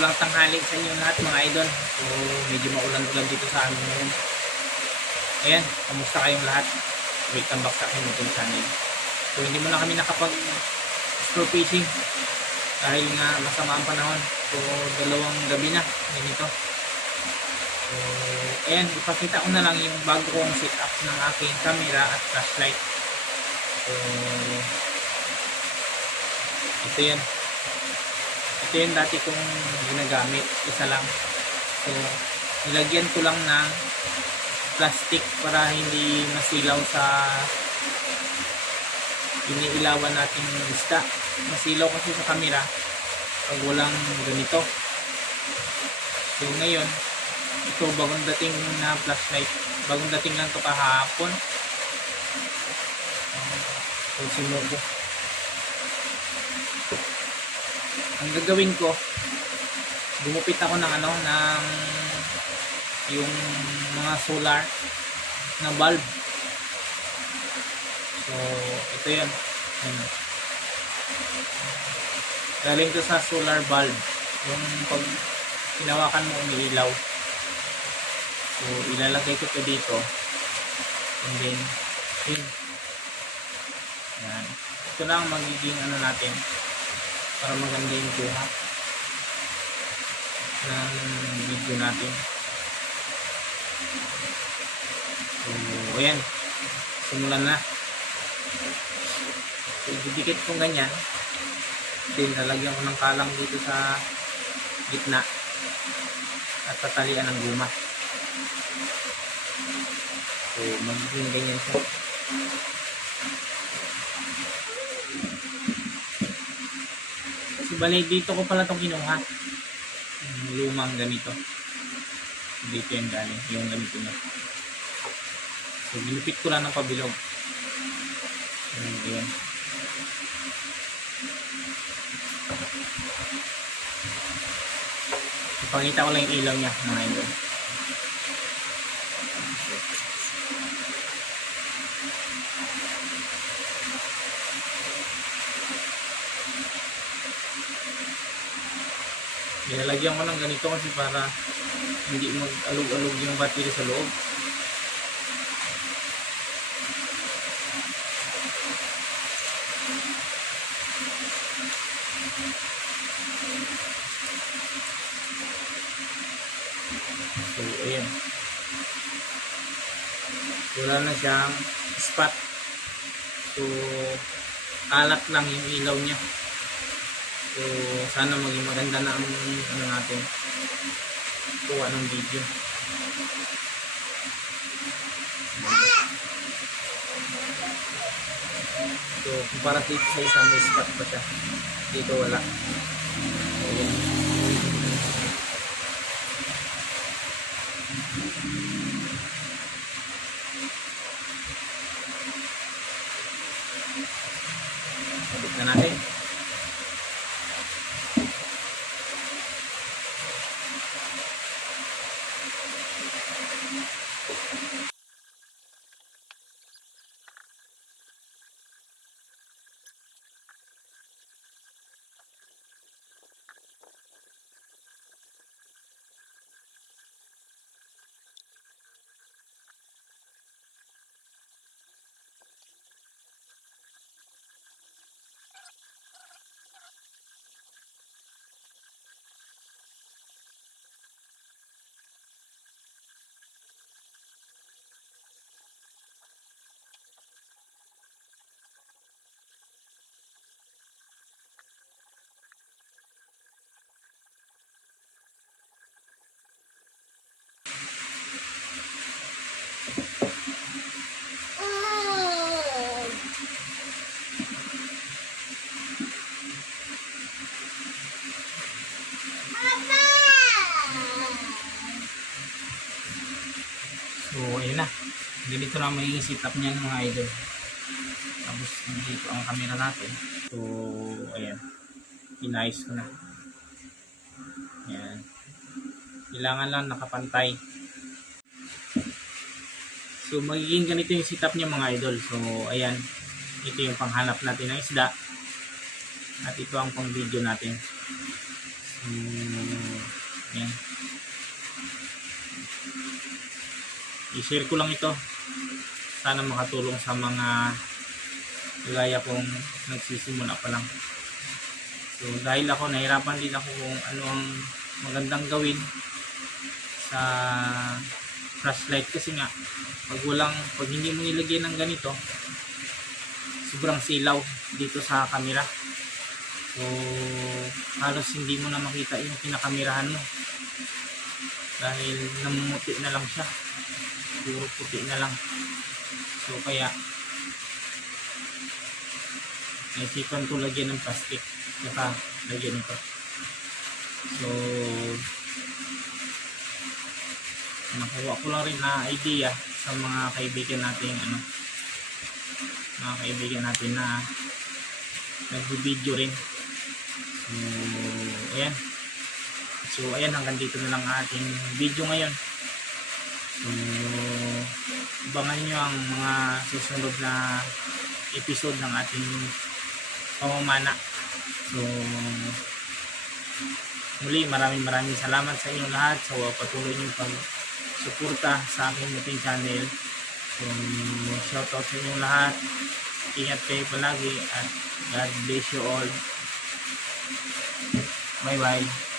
Mapagpalang tanghali sa inyo lahat mga idol. So medyo maulan-ulan dito sa amin ngayon. Ayan, kamusta kayong lahat? Welcome back sa akin YouTube channel. So hindi muna kami nakapag store fishing dahil nga masama ang panahon. So 2 gabi na ganito. So ayan, ipakita ko na lang yung bago kong setup ng aking camera at flashlight. So ito yan. Ito yung dati kong ginagamit, isa lang. So nilagyan ko lang ng plastic para hindi masilaw sa iniilawan natin ng isda. Masilaw kasi sa camera pag walang ganito. So ngayon, ito bagong dating na flashlight. Bagong dating lang ito kahapon. So sinuko. Ang gagawin ko, gumupit ako ng ng yung mga solar na bulb. So ito yan. Galing to sa solar bulb, yung pag hinawakan mo umiilaw. So ilalagay ko to dito, and then yun. Yan. Ito na ang magiging natin para maganda yung kuha ng video natin. So ayan, simulan na. So didikit kong ganyan, then lalagyan ko ng kalang dito sa gitna at tatalian ng guma. So magiging ganyan siya. Bali, dito ko pala itong kinuha. Lumang ganito. Dito yung galing. Yung ganito na. So, ginupit ko lang ng pabilog. Ayan. Ipangita ko lang yung ilaw niya, mga idol. Nilalagyan ko ng ganito kasi para hindi mag-alog-alog yung battery sa loob. So ayan, wala na siyang spot. So kalat lang yung ilaw niya. So sana maging maganda na ang natin kuha ng video. So kumpara dito sa isang may spot pa siya, dito wala. Ayan. Sabit na natin. So ayun na, ganito na magiging setup niya mga idol. Tapos dito ang camera natin. So ayan, inayos ko na. Ayan, kailangan lang nakapantay. So magiging ganito yung setup niya mga idol. So ayan, ito yung panghanap natin ng isda at ito ang pang video natin. So Ayan. I-share ko lang ito. Sana makatulong sa mga gaya kong nagsisimula pa lang. So dahil ako nahirapan din ako kung ano ang magandang gawin sa flashlight, kasi nga pag hindi mo nilagyan ng ganito, sobrang silaw dito sa camera. So halos hindi mo na makita yung pinakamerahan mo dahil namumuti na lang siya, puro puti na lang. So kaya naisipan ko lagyan ng plastic, saka lagyan ito. So nakuha ko lang rin na idea sa mga kaibigan natin, mga kaibigan natin na nag-video rin. So ayan, hanggang dito na lang ating video ngayon. So abangan nyo ang mga susunod na episode ng ating pamamana. So muli, maraming salamat sa inyong lahat sa patuloy nyo pag-suporta sa aking munting channel. So shoutout sa inyong lahat, ingat kayo palagi, at God bless you all. Bye bye.